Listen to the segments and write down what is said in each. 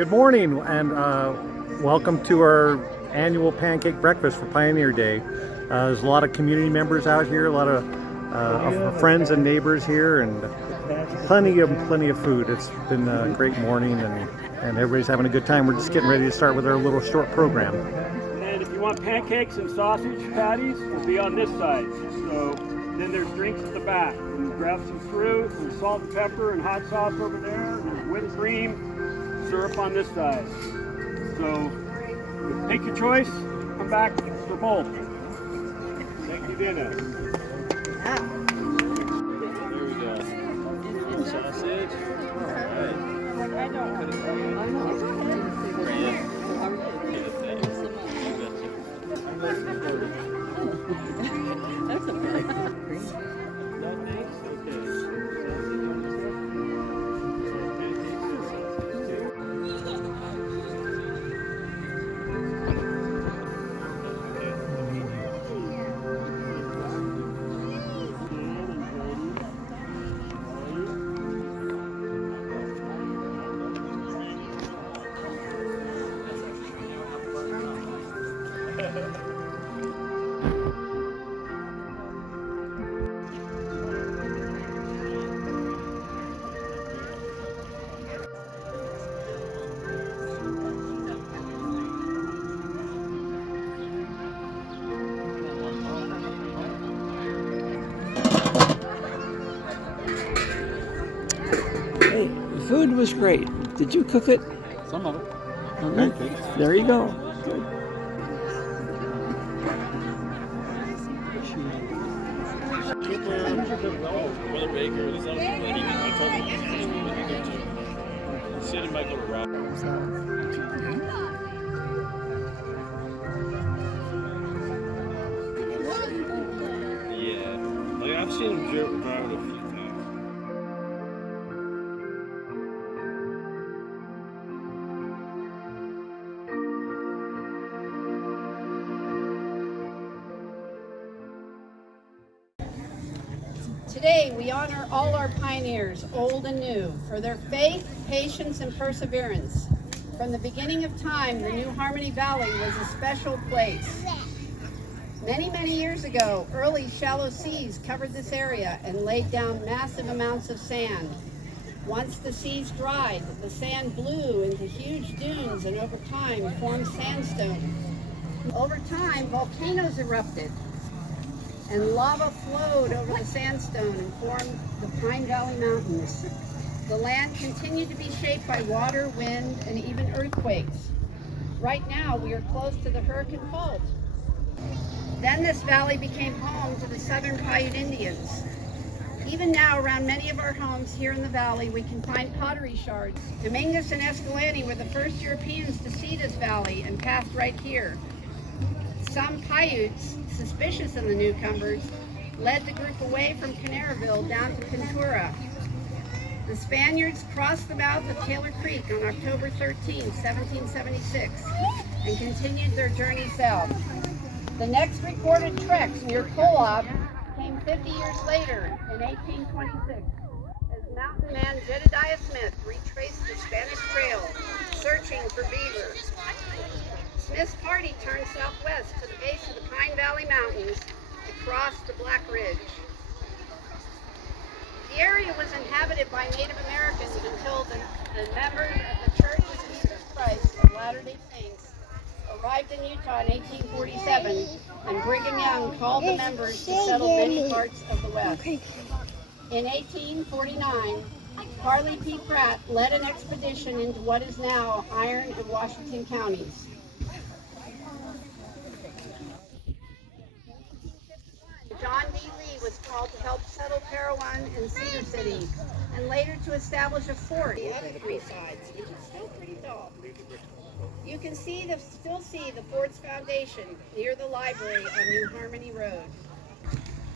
Good morning and welcome to our annual pancake breakfast for Pioneer Day. There's a lot of community members out here, a lot of our friends and neighbors here, and plenty of food. It's been a great morning, and everybody's having a good time. We're just getting ready to start with our little short program. And if you want pancakes and sausage patties, it'll be on this side. So then there's drinks at the back. You grab some fruit, some salt and pepper and hot sauce over there. There's whipped cream, syrup on this side. So take your choice. Come back for both. Thank you, Dana. Ah. There we go. Sausage. Alright. I don't want That's a big Hey, the food was great. Did you cook it? Some of it. Okay. There you go. Good. Brother Baker, at least that was what he did. I told him what he did too. He said he might go to Rock. Yeah. Like I've seen him drive it a few times. Today, we honor all our pioneers, old and new, for their faith, patience, and perseverance. From the beginning of time, the New Harmony Valley was a special place. Many, many years ago, early shallow seas covered this area and laid down massive amounts of sand. Once the seas dried, the sand blew into huge dunes and over time formed sandstone. Over time, volcanoes erupted, and lava flowed over the sandstone and formed the Pine Valley Mountains. The land continued to be shaped by water, wind, and even earthquakes. Right now, we are close to the Hurricane Fault. Then this valley became home to the Southern Paiute Indians. Even now, around many of our homes here in the valley, we can find pottery shards. Dominguez and Escalante were the first Europeans to see this valley and passed right here. Some Paiutes, suspicious of the newcomers, led the group away from Canaraville down to Pintura. The Spaniards crossed the mouth of Taylor Creek on October 13, 1776, and continued their journey south. The next recorded treks near Kolob came 50 years later in 1826, as mountain man Jedediah Smith retraced the Spanish trail, searching for beaver. Smith's party turned southwest to the base of the Pine Valley Mountains to cross the Black Ridge. The area was inhabited by Native Americans until the members of the Church of Jesus Christ of Latter-day Saints arrived in Utah in 1847, and Brigham Young called the members to settle many parts of the West. In 1849, Harley P. Pratt led an expedition into what is now Iron and Washington counties. John D. Lee was called to help settle Parowan and Cedar City, and later to establish a fort on the other three sides, which is still pretty tall. You can still see the fort's foundation near the library on New Harmony Road.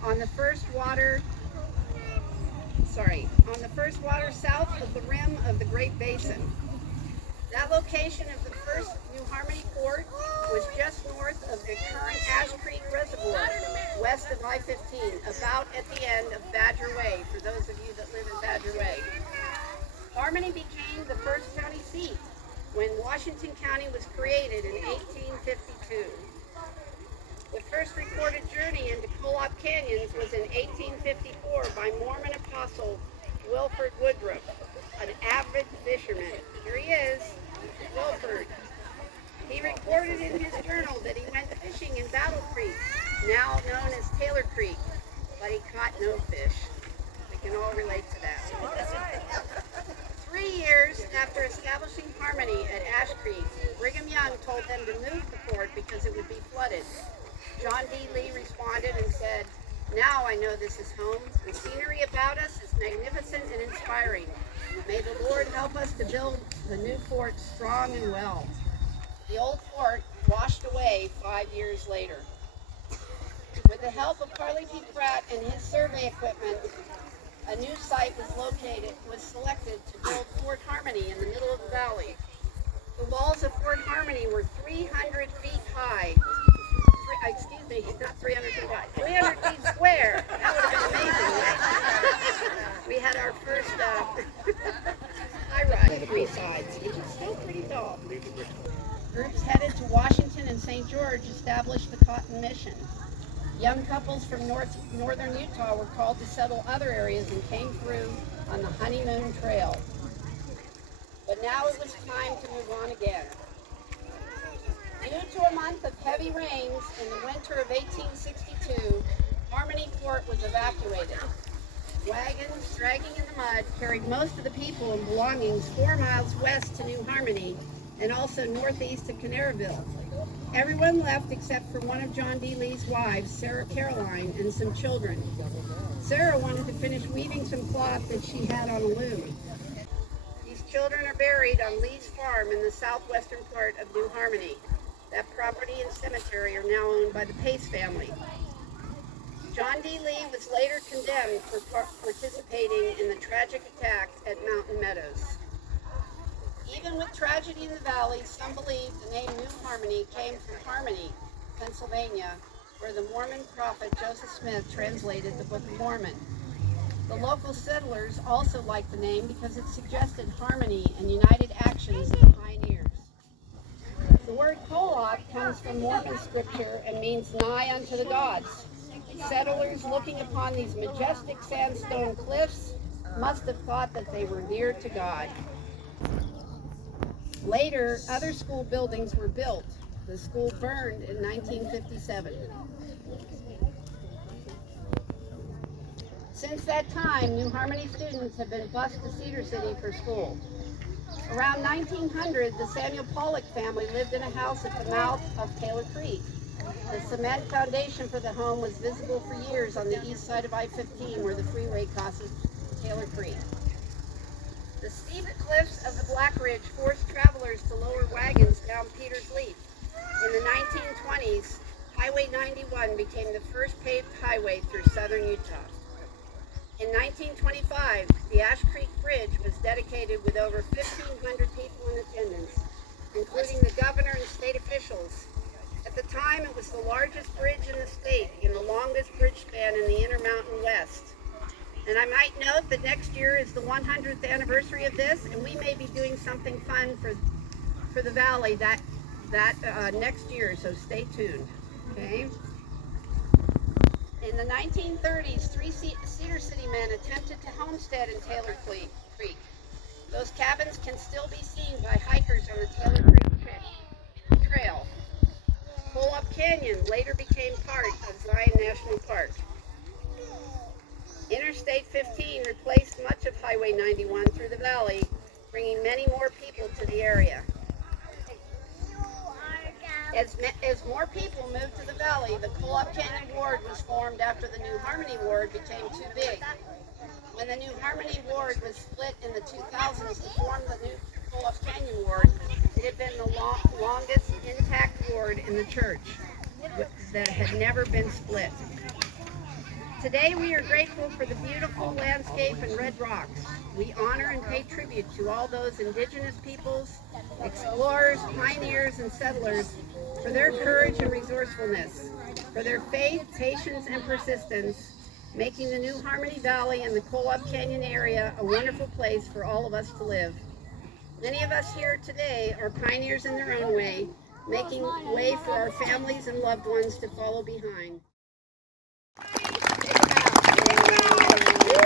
On the first water south of the rim of the Great Basin. That location of the first New Harmony Fort was just north of the current Ash Creek Reservoir, west of I-15, about at the end of Badger Way, for those of you that live in Badger Way. Harmony became the first county seat when Washington County was created in 1852. The first recorded journey into Colop Canyons was in 1854 by Mormon apostle Wilford Woodruff, an avid fisherman. Here he is, Wilford. He recorded in his journal that he went fishing in Battle Creek, now known as Taylor Creek, but he caught no fish. We can all relate to that. 3 years after establishing Harmony at Ash Creek, Brigham Young told them to move the fort because it would be flooded. John D. Lee responded and said, "Now I know this is home. The scenery about us is magnificent and inspiring. May the Lord help us to build the new fort strong and well." The old fort washed away 5 years later. With the help of Parley P. Pratt and his survey equipment, a new site was selected to build Fort Harmony in the middle of the valley. The walls of Fort Harmony were 300 feet high. Excuse me, not 300 feet high, 300 feet square. That would have been amazing, right? We had our first high rise, 3 sides, which is still pretty tall. Groups headed to Washington and St. George established the Cotton Mission. Young couples from northern Utah were called to settle other areas and came through on the honeymoon trail. But now it was time to move on again. Due to a month of heavy rains in the winter of 1862, Harmony Fort was evacuated. Wagons dragging in the mud carried most of the people and belongings 4 miles west to New Harmony and also northeast of Canaryville. Everyone left except for one of John D. Lee's wives, Sarah Caroline, and some children. Sarah wanted to finish weaving some cloth that she had on a loom. These children are buried on Lee's farm in the southwestern part of New Harmony. That property and cemetery are now owned by the Pace family. John D. Lee was later condemned for participating in the tragic attacks at Mountain Meadows. Even with tragedy in the valley, some believe the name New Harmony came from Harmony, Pennsylvania, where the Mormon prophet Joseph Smith translated the Book of Mormon. The local settlers also liked the name because it suggested harmony and united actions of the pioneers. The word Kolok comes from Mormon scripture and means nigh unto the gods. Settlers looking upon these majestic sandstone cliffs must have thought that they were near to God. Later, other school buildings were built. The school burned in 1957. Since that time, New Harmony students have been bused to Cedar City for school. Around 1900, the Samuel Pollock family lived in a house at the mouth of Taylor Creek. The cement foundation for the home was visible for years on the east side of I-15 where the freeway crosses Taylor Creek. The steep cliffs of the Black Ridge forced travelers to lower wagons down Peters Leap. In the 1920s, Highway 91 became the first paved highway through southern Utah. In 1925, the Ash Creek Bridge was dedicated with over 1,500 people in attendance, including the governor and state officials. At the time, it was the largest bridge in the state and the longest bridge span in the Intermountain West. And I might note that next year is the 100th anniversary of this, and we may be doing something fun for the valley that next year, so stay tuned, okay? In the 1930s, 3 Cedar City men attempted to homestead in Taylor Creek. Those cabins can still be seen by hikers on the Taylor Creek Trail. Colop Canyon later became part of Zion National Park. Interstate 15 replaced much of Highway 91 through the valley, bringing many more people to the area. As more people moved to the valley, the Colop Canyon Ward was formed after the New Harmony Ward became too big. When the New Harmony Ward was split in the 2000s to form the new Colop Canyon Ward, it had been the longest intact ward in the church that had never been split. Today we are grateful for the beautiful landscape and red rocks. We honor and pay tribute to all those indigenous peoples, explorers, pioneers, and settlers for their courage and resourcefulness, for their faith, patience, and persistence, making the New Harmony Valley and the Colop Canyon area a wonderful place for all of us to live. Many of us here today are pioneers in their own way, making way for our families and loved ones to follow behind. Take 'em out.